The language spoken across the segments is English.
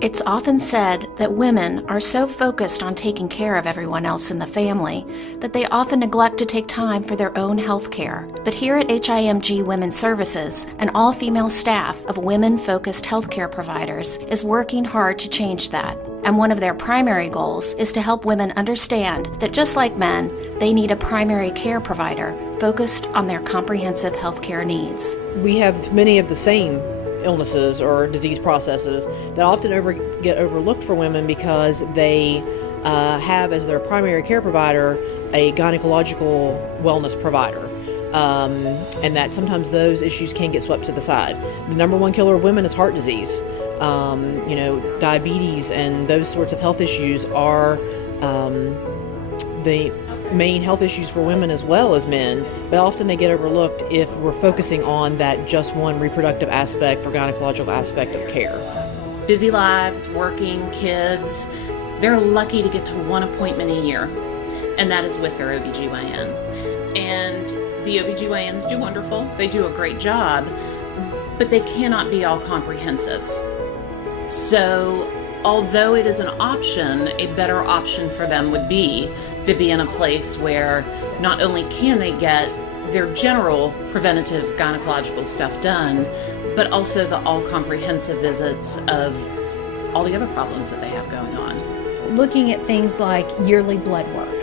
It's often said that women are so focused on taking care of everyone else in the family that they often neglect to take time for their own health care. But here at HIMG Women's Services, an all-female staff of women-focused healthcare providers is working hard to change that. And one of their primary goals is to help women understand that just like men, they need a primary care provider focused on their comprehensive healthcare needs. We have many of the same illnesses or disease processes that often get overlooked for women because they have as their primary care provider a gynecological wellness provider. And that sometimes those issues can get swept to the side. The number one killer of women is heart disease. Diabetes and those sorts of health issues are the main health issues for women as well as men, but often they get overlooked if we're focusing on that just one reproductive aspect or gynecological aspect of care. Busy lives, working, kids, they're lucky to get to one appointment a year, and that is with their OBGYN. And the OBGYNs do wonderful, they do a great job, but they cannot be all comprehensive. So although it is an option, a better option for them would be to be in a place where not only can they get their general preventative gynecological stuff done, but also the all-comprehensive visits of all the other problems that they have going on. Looking at things like yearly blood work,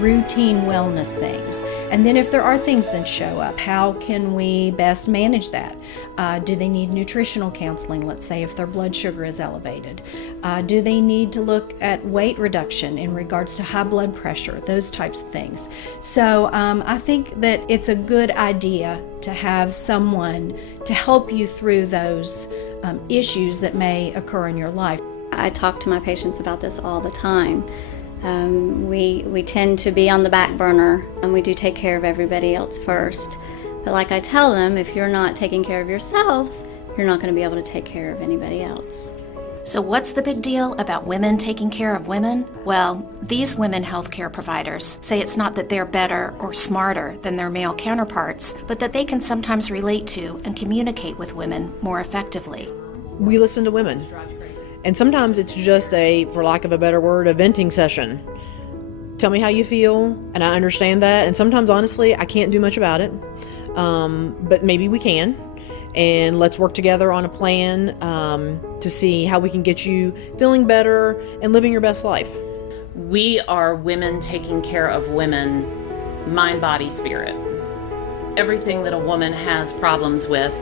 routine wellness things. And then if there are things that show up, how can we best manage that? Do they need nutritional counseling, let's say, if their blood sugar is elevated? Do they need to look at weight reduction in regards to high blood pressure, those types of things? So I think that it's a good idea to have someone to help you through those issues that may occur in your life. I talk to my patients about this all the time. We tend to be on the back burner, and we do take care of everybody else first. But like I tell them, if you're not taking care of yourselves, you're not going to be able to take care of anybody else. So what's the big deal about women taking care of women? Well, these women healthcare providers say it's not that they're better or smarter than their male counterparts, but that they can sometimes relate to and communicate with women more effectively. We listen to women. And sometimes it's just for lack of a better word, a venting session. Tell me how you feel, and I understand that. And sometimes, honestly, I can't do much about it. But maybe we can. And let's work together on a plan to see how we can get you feeling better and living your best life. We are women taking care of women, mind, body, spirit. Everything that a woman has problems with,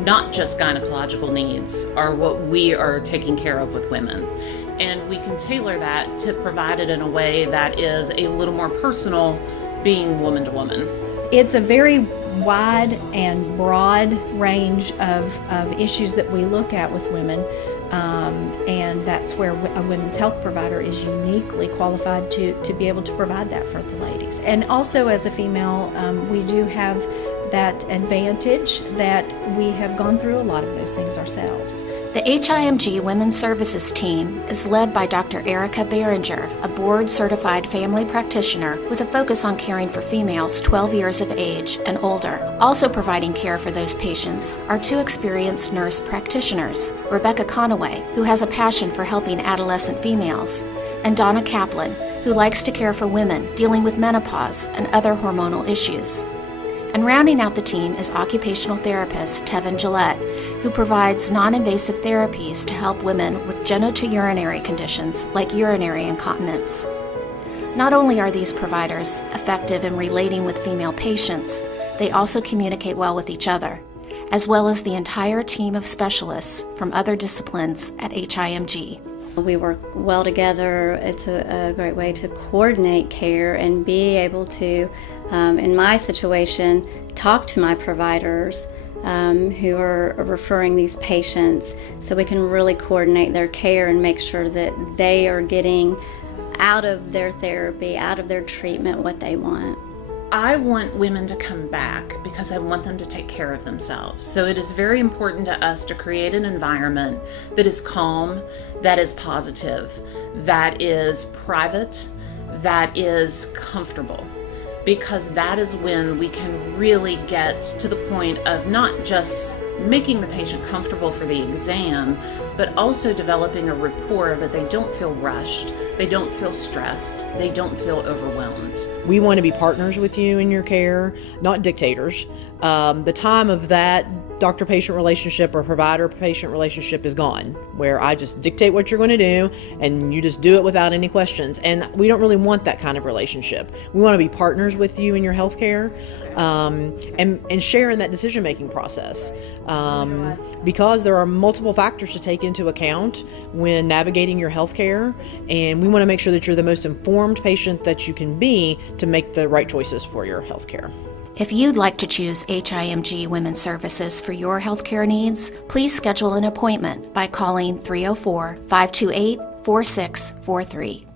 not just gynecological needs, are what we are taking care of with women. And we can tailor that to provide it in a way that is a little more personal, being woman to woman. It's a very wide and broad range of issues that we look at with women, and that's where a women's health provider is uniquely qualified to be able to provide that for the ladies. And also as a female, we do have that advantage that we have gone through a lot of those things ourselves. The HIMG Women's Services team is led by Dr. Erica Behringer, a board-certified family practitioner with a focus on caring for females 12 years of age and older. Also providing care for those patients are two experienced nurse practitioners, Rebecca Conaway, who has a passion for helping adolescent females, and Donna Kaplan, who likes to care for women dealing with menopause and other hormonal issues. And rounding out the team is occupational therapist Tevin Gillette, who provides non-invasive therapies to help women with genitourinary conditions like urinary incontinence. Not only are these providers effective in relating with female patients, they also communicate well with each other, as well as the entire team of specialists from other disciplines at HIMG. We work well together. It's a great way to coordinate care and be able to, in my situation, talk to my providers who are referring these patients so we can really coordinate their care and make sure that they are getting out of their therapy, out of their treatment, what they want. I want women to come back because I want them to take care of themselves. So it is very important to us to create an environment that is calm, that is positive, that is private, that is comfortable. Because that is when we can really get to the point of not just making the patient comfortable for the exam, but also developing a rapport that they don't feel rushed, they don't feel stressed, they don't feel overwhelmed. We want to be partners with you in your care, not dictators. The time of that doctor-patient relationship or provider-patient relationship is gone, where I just dictate what you're going to do and you just do it without any questions. And we don't really want that kind of relationship. We want to be partners with you in your healthcare, and share in that decision-making process, because there are multiple factors to take into account when navigating your healthcare, and we want to make sure that you're the most informed patient that you can be to make the right choices for your healthcare. If you'd like to choose HIMG Women's Services for your healthcare needs, please schedule an appointment by calling 304-528-4643.